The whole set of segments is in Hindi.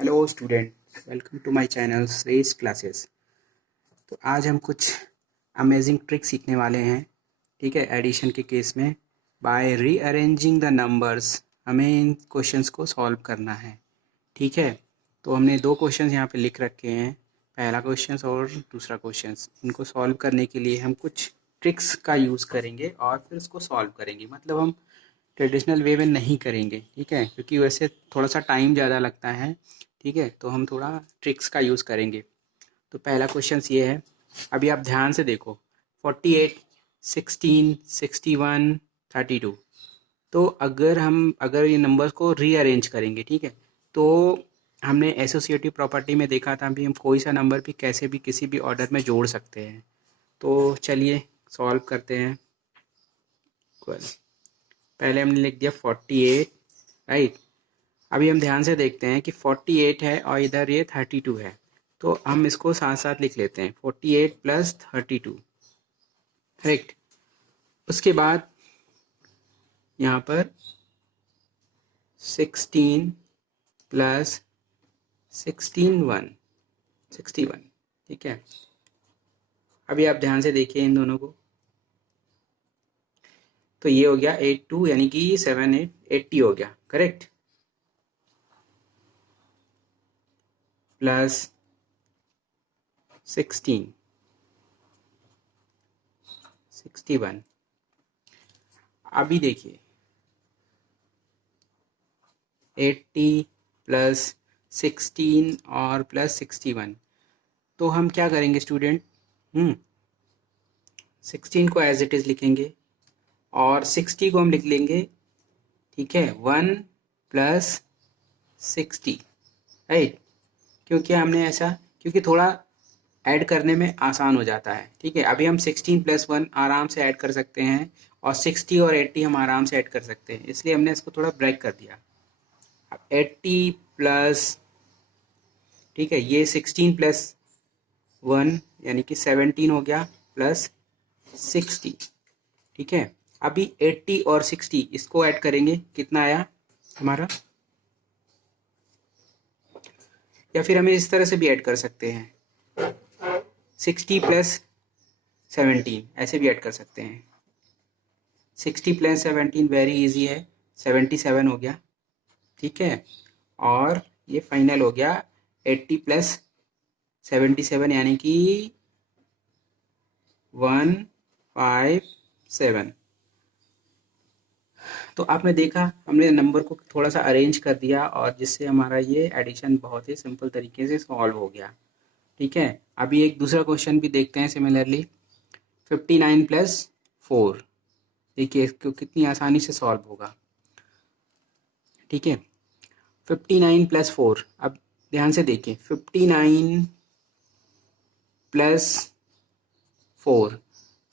Hello student, welcome to my channel Shreshtha classes. तो आज हम कुछ अमेजिंग ट्रिक सीखने वाले हैं। ठीक है, एडिशन के केस में बाय रीअरेंजिंग द नंबर्स हमें इन क्वेश्चंस को सॉल्व करना है। ठीक है, तो हमने दो क्वेश्चंस यहाँ पे लिख रखे हैं, पहला क्वेश्चन और दूसरा क्वेश्चन। इनको सॉल्व करने के लिए हम कुछ ट्रिक्स का यूज़ करेंगे और फिर उसको सॉल्व करेंगे। मतलब हम ट्रेडिशनल वे में नहीं करेंगे, ठीक है, क्योंकि वैसे थोड़ा सा टाइम ज़्यादा लगता है। ठीक है, तो हम थोड़ा ट्रिक्स का यूज़ करेंगे। तो पहला क्वेश्चन ये है, अभी आप ध्यान से देखो, 48, 16, 61, 32। तो अगर ये नंबर्स को रीअरेंज करेंगे, ठीक है, तो हमने एसोसिएटिव प्रॉपर्टी में देखा था भी हम कोई सा नंबर भी कैसे भी किसी भी ऑर्डर में जोड़ सकते हैं। तो चलिए सॉल्व करते हैं। पहले हमने लिख दिया 48, राइट। अभी हम ध्यान से देखते हैं कि 48 है और इधर ये 32 है, तो हम इसको साथ साथ लिख लेते हैं, 48 प्लस 32, करेक्ट। उसके बाद यहाँ पर 16 प्लस 61, ठीक है। अभी आप ध्यान से देखिए इन दोनों को, तो ये हो गया 82, यानी कि 7 8 80 हो गया, करेक्ट। प्लस 16 61। अभी देखिए 80 प्लस 16 और प्लस 61, तो हम क्या करेंगे स्टूडेंट, 16 को एज इट इज़ लिखेंगे और 60 को हम लिख लेंगे, ठीक है, 1 प्लस 60, राइट। क्योंकि हमने ऐसा, क्योंकि थोड़ा ऐड करने में आसान हो जाता है। ठीक है, अभी हम 16 प्लस 1 आराम से ऐड कर सकते हैं और 60 और 80 हम आराम से ऐड कर सकते हैं, इसलिए हमने इसको थोड़ा ब्रेक कर दिया। अब 80 प्लस, ठीक है, ये 16 प्लस 1 यानी कि 17 हो गया, प्लस 60, ठीक है। अभी 80 और 60 इसको ऐड करेंगे, कितना आया हमारा, या फिर हमें इस तरह से भी ऐड कर सकते हैं, 60 प्लस 17, ऐसे भी ऐड कर सकते हैं। 60 प्लस 17 वेरी इजी है, 77 हो गया, ठीक है। और ये फाइनल हो गया 80 प्लस 77, यानी कि 157। तो आपने देखा, हमने नंबर को थोड़ा सा अरेंज कर दिया और जिससे हमारा ये एडिशन बहुत ही सिंपल तरीके से सॉल्व हो गया। ठीक है, अभी एक दूसरा क्वेश्चन भी देखते हैं सिमिलरली। 59 प्लस 4, देखिए इसको कितनी आसानी से सॉल्व होगा। ठीक है, 59 प्लस 4, अब ध्यान से देखिए, 59 प्लस 4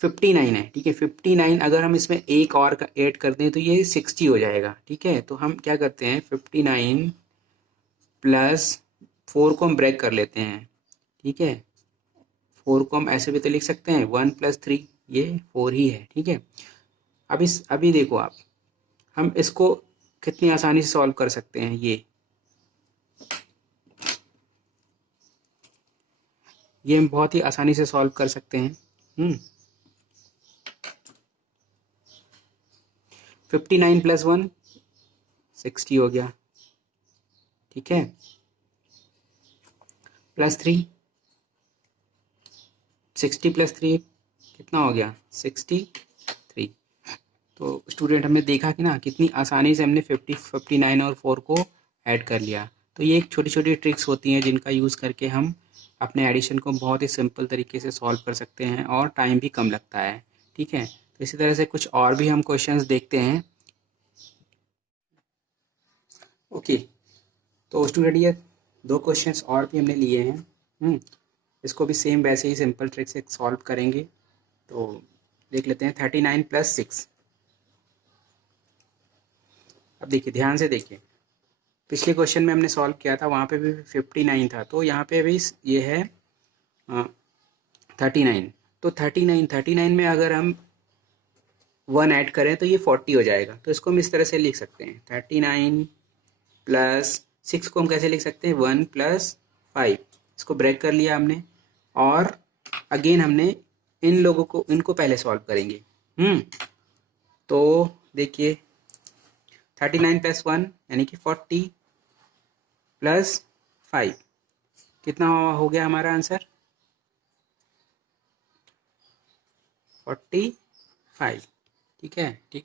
59 है, ठीक है। 59 अगर हम इसमें एक और ऐड कर दें तो ये 60 हो जाएगा, ठीक है। तो हम क्या करते हैं, 59 प्लस 4 को हम ब्रेक कर लेते हैं, ठीक है। 4 को हम ऐसे भी तो लिख सकते हैं, 1 प्लस 3, ये 4 ही है, ठीक है। अभी देखो आप, हम इसको कितनी आसानी से सॉल्व कर सकते हैं। ये हम बहुत ही आसानी से सॉल्व कर सकते हैं। 59 प्लस 1 60 हो गया, ठीक है। प्लस 3, 60 प्लस 3 कितना हो गया, 63। तो स्टूडेंट हमने देखा कि ना कितनी आसानी से हमने 59 और 4 को ऐड कर लिया। तो ये एक छोटी छोटी ट्रिक्स होती हैं जिनका यूज़ करके हम अपने एडिशन को बहुत ही सिंपल तरीके से सॉल्व कर सकते हैं और टाइम भी कम लगता है। ठीक है, तो इसी तरह से कुछ और भी हम क्वेश्चंस देखते हैं। ओके, तो स्टूडेंट ये दो क्वेश्चंस और भी हमने लिए हैं। इसको भी सेम वैसे ही सिंपल ट्रिक से सॉल्व करेंगे। तो देख लेते हैं, 39 प्लस 6। अब देखिए, ध्यान से देखिए, पिछले क्वेश्चन में हमने सॉल्व किया था, वहाँ पे भी 59 था, तो यहाँ पे भी ये है 39। तो 39 में अगर हम 1 ऐड करें तो ये 40 हो जाएगा। तो इसको हम इस तरह से लिख सकते हैं, 39 प्लस 6 को हम कैसे लिख सकते हैं, 1 + 5, इसको ब्रेक कर लिया हमने, और अगेन हमने इन लोगों को, इनको पहले सॉल्व करेंगे। तो देखिए 39 + 1 यानी कि 40 + 5, कितना हो गया हमारा आंसर, 45। ठीक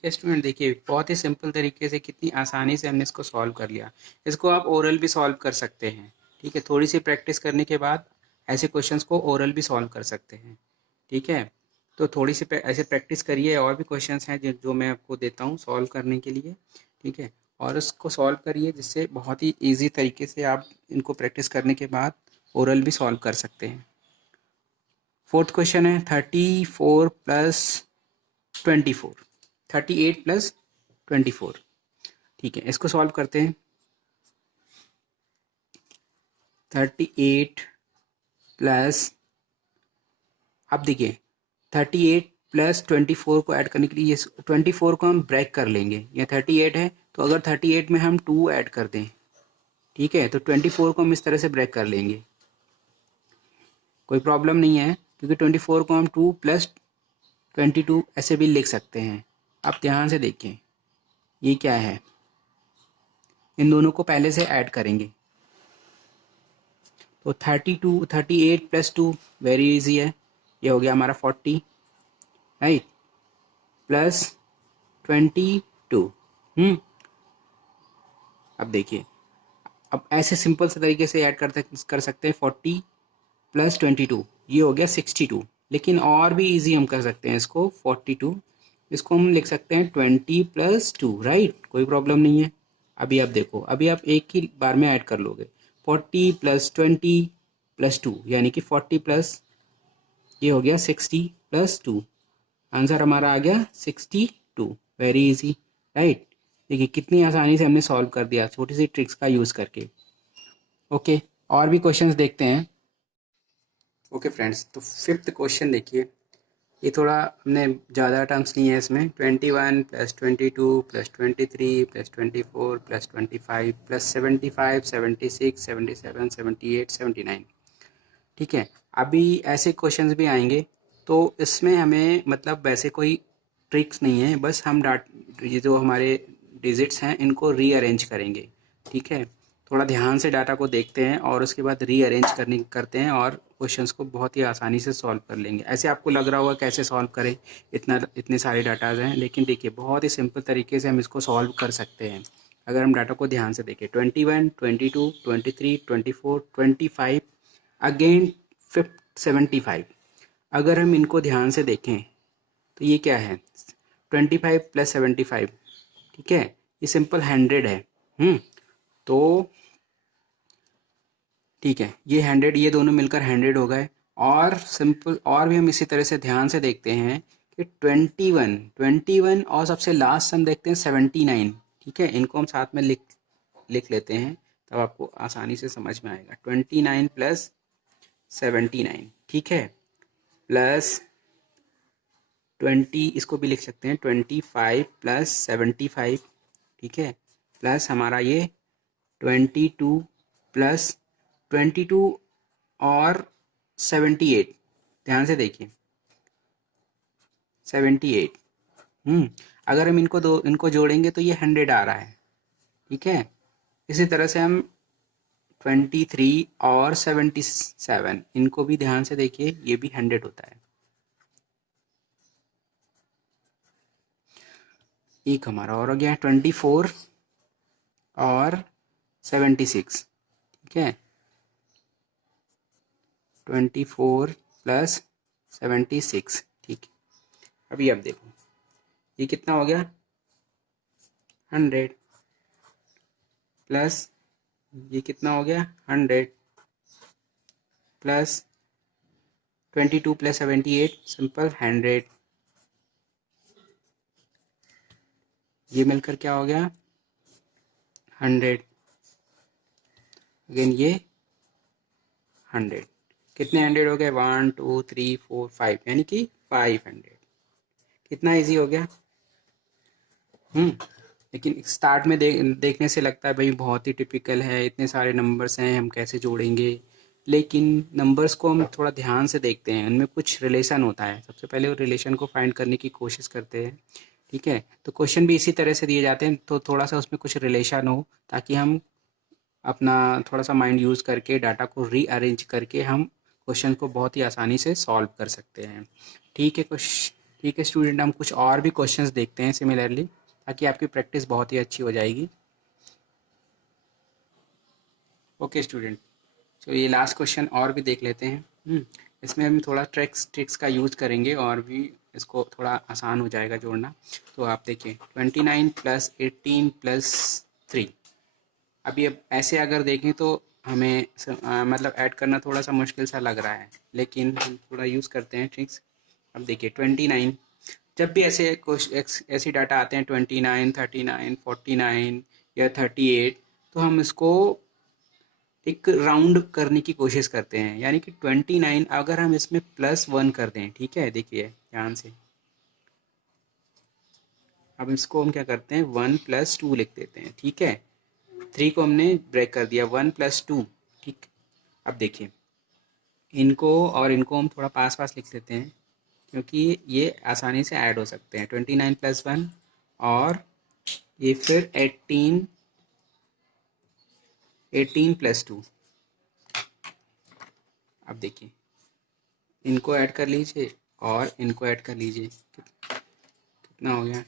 है स्टूडेंट, देखिए बहुत ही सिंपल तरीके से, कितनी आसानी से हमने इसको सॉल्व कर लिया। इसको आप ओरल भी सॉल्व कर सकते हैं। ठीक है, थोड़ी सी प्रैक्टिस करने के बाद ऐसे क्वेश्चंस को ओरल भी सॉल्व कर सकते हैं। ठीक है, तो थोड़ी सी ऐसे प्रैक्टिस करिए। और भी क्वेश्चंस हैं जो मैं आपको देता हूँ सॉल्व करने के लिए। ठीक है, और उसको सॉल्व करिए, जिससे बहुत ही ईजी तरीके से आप इनको प्रैक्टिस करने के बाद ओरल भी सॉल्व कर सकते हैं। फोर्थ क्वेश्चन है 34 + 24, 38 + 24। ठीक है, इसको सॉल्व करते हैं। 38 प्लस, अब देखिए 38 + 24 को ऐड करने के लिए, ये 24 को हम ब्रेक कर लेंगे। ये 38 है, तो अगर 38 में हम 2 ऐड कर दें, ठीक है, तो 24 को हम इस तरह से ब्रेक कर लेंगे, कोई प्रॉब्लम नहीं है, क्योंकि 24 को हम 2 + 22 ऐसे भी लिख सकते हैं। आप ध्यान से देखें, ये क्या है, इन दोनों को पहले से ऐड करेंगे। तो 38 + 2 वेरी इजी है, ये हो गया हमारा 40, राइट, प्लस 22। अब देखिए, अब ऐसे सिंपल से तरीके से ऐड कर सकते हैं 40 + 22, ये हो गया 62। लेकिन और भी इजी हम कर सकते हैं इसको, 42, इसको हम लिख सकते हैं 20 + 2, राइट, कोई प्रॉब्लम नहीं है। अभी आप देखो, अभी आप एक ही बार में ऐड कर लोगे, 40 + 20 + 2 यानी कि 40 प्लस, ये हो गया 60 + 2, आंसर हमारा आ गया 62। Very easy, right. देखिए कितनी आसानी से हमने सॉल्व कर दिया छोटी सी ट्रिक्स का यूज़ करके। ओके, और भी क्वेश्चंस देखते हैं। ओके फ्रेंड्स, तो फिफ्थ क्वेश्चन देखिए, ये थोड़ा हमने ज़्यादा टर्म्स नहीं है इसमें, 21 + 22 + 23 + 24 + 25 + 75 76 77 78 79। ठीक है, अभी ऐसे क्वेश्चंस भी आएंगे, तो इसमें हमें मतलब वैसे कोई ट्रिक्स नहीं है, बस हम ये जो हमारे डिजिट्स हैं इनको रीअरेंज करेंगे। ठीक है, थोड़ा ध्यान से डाटा को देखते हैं और उसके बाद रीअरेंज करते हैं, और क्वेश्चंस को बहुत ही आसानी से सॉल्व कर लेंगे। ऐसे आपको लग रहा होगा कैसे सॉल्व करें, इतने सारे डाटाज हैं, लेकिन देखिए बहुत ही सिंपल तरीके से हम इसको सॉल्व कर सकते हैं अगर हम डाटा को ध्यान से देखें। 21 22 23 24 25, अगेन 75। अगर हम इनको ध्यान से देखें तो ये क्या है, 25 + 75, ठीक है, ये सिंपल 100 है। तो ठीक है, ये 100, ये दोनों मिलकर 100 हो गए। और सिंपल, और भी हम इसी तरह से ध्यान से देखते हैं कि 21 और सबसे लास्ट सम देखते हैं 79। ठीक है, इनको हम साथ में लिख लेते हैं, तब आपको आसानी से समझ में आएगा। 29 + 79, ठीक है, प्लस 20, इसको भी लिख सकते हैं 25 + 75, ठीक है, प्लस हमारा ये 22 + 22 और 78, ध्यान से देखिए 78। अगर हम इनको जोड़ेंगे तो ये 100 आ रहा है। ठीक है, इसी तरह से हम 23 और 77, इनको भी ध्यान से देखिए, ये भी 100 होता है। एक हमारा और हो गया 24 और 76, ठीक है, 24 + 76, ठीक है। अभी आप देखो ये कितना हो गया, 100, प्लस ये कितना हो गया, 100, प्लस 22 + 78, सिंपल 100, ये मिलकर क्या हो गया, 100, अगेन ये 100, कितने 100 हो गए, 1 2 3 4 5, यानी कि 500। कितना इजी हो गया। लेकिन स्टार्ट में देखने से लगता है भाई बहुत ही टिपिकल है, इतने सारे नंबर्स हैं, हम कैसे जोड़ेंगे। लेकिन नंबर्स को हम थोड़ा ध्यान से देखते हैं, उनमें कुछ रिलेशन होता है। सबसे पहले वो रिलेशन को फाइंड करने की कोशिश करते हैं। ठीक है, तो क्वेश्चन भी इसी तरह से दिए जाते हैं, तो थोड़ा सा उसमें कुछ रिलेशन हो, ताकि हम अपना थोड़ा सा माइंड यूज़ करके डाटा को रीअरेंज करके हम क्वेश्चन को बहुत ही आसानी से सॉल्व कर सकते हैं। ठीक है, ठीक है स्टूडेंट, हम कुछ और भी क्वेश्चंस देखते हैं सिमिलरली, ताकि आपकी प्रैक्टिस बहुत ही अच्छी हो जाएगी। ओके स्टूडेंट, तो ये लास्ट क्वेश्चन और भी देख लेते हैं। इसमें हम थोड़ा ट्रिक्स का यूज़ करेंगे और भी इसको थोड़ा आसान हो जाएगा जोड़ना। तो आप देखिए 29 प्लस 18 प्लस 3। अभी अब ऐसे अगर देखें तो हमें मतलब ऐड करना थोड़ा सा मुश्किल सा लग रहा है, लेकिन हम थोड़ा यूज़ करते हैं ट्रिक्स। अब देखिए 29, जब भी ऐसे ऐसी डाटा आते हैं 29, 39, 49 या 38, तो हम इसको एक राउंड करने की कोशिश करते हैं। यानी कि 29 अगर हम इसमें +1 कर दें, ठीक है, देखिए ध्यान से, अब इसको हम क्या करते हैं 1 + 2 लिख देते हैं। ठीक है, 3 को हमने ब्रेक कर दिया, 1 + 2। ठीक, अब देखिए इनको और इनको हम थोड़ा पास पास लिख लेते हैं, क्योंकि ये आसानी से ऐड हो सकते हैं। 29 + 1 और ये फिर 18 + 2। अब देखिए इनको ऐड कर लीजिए और इनको ऐड कर लीजिए, कितना हो गया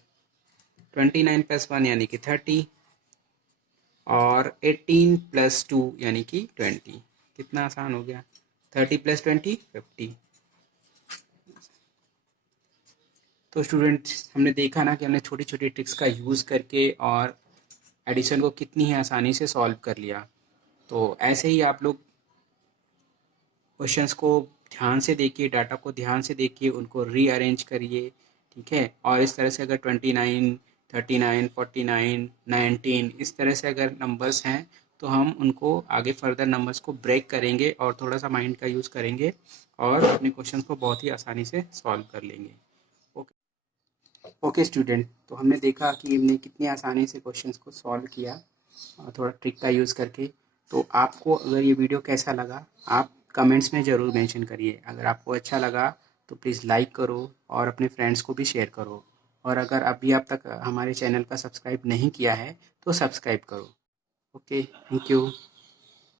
29 + 1 यानी कि 30 और 18 + 2 यानी कि 20। कितना आसान हो गया, 30 + 20 50। तो स्टूडेंट्स, हमने देखा ना कि हमने छोटी छोटी ट्रिक्स का यूज़ करके और एडिशन को कितनी ही आसानी से सॉल्व कर लिया। तो ऐसे ही आप लोग क्वेश्चंस को ध्यान से देखिए, डाटा को ध्यान से देखिए, उनको रीअरेंज करिए। ठीक है, और इस तरह से अगर 29, 39, 49, 19 इस तरह से अगर नंबर्स हैं, तो हम उनको आगे फर्दर नंबर्स को ब्रेक करेंगे और थोड़ा सा माइंड का यूज़ करेंगे और अपने क्वेश्चंस को बहुत ही आसानी से सॉल्व कर लेंगे। ओके, ओके स्टूडेंट, तो हमने देखा कि हमने कितनी आसानी से क्वेश्चंस को सॉल्व किया थोड़ा ट्रिक का यूज़ करके। तो आपको अगर ये वीडियो कैसा लगा, आप कमेंट्स में ज़रूर मेंशन करिए। अगर आपको अच्छा लगा तो प्लीज़ लाइक करो और अपने फ्रेंड्स को भी शेयर करो। और अगर अभी आप तक हमारे चैनल का सब्सक्राइब नहीं किया है तो सब्सक्राइब करो। Okay, thank you.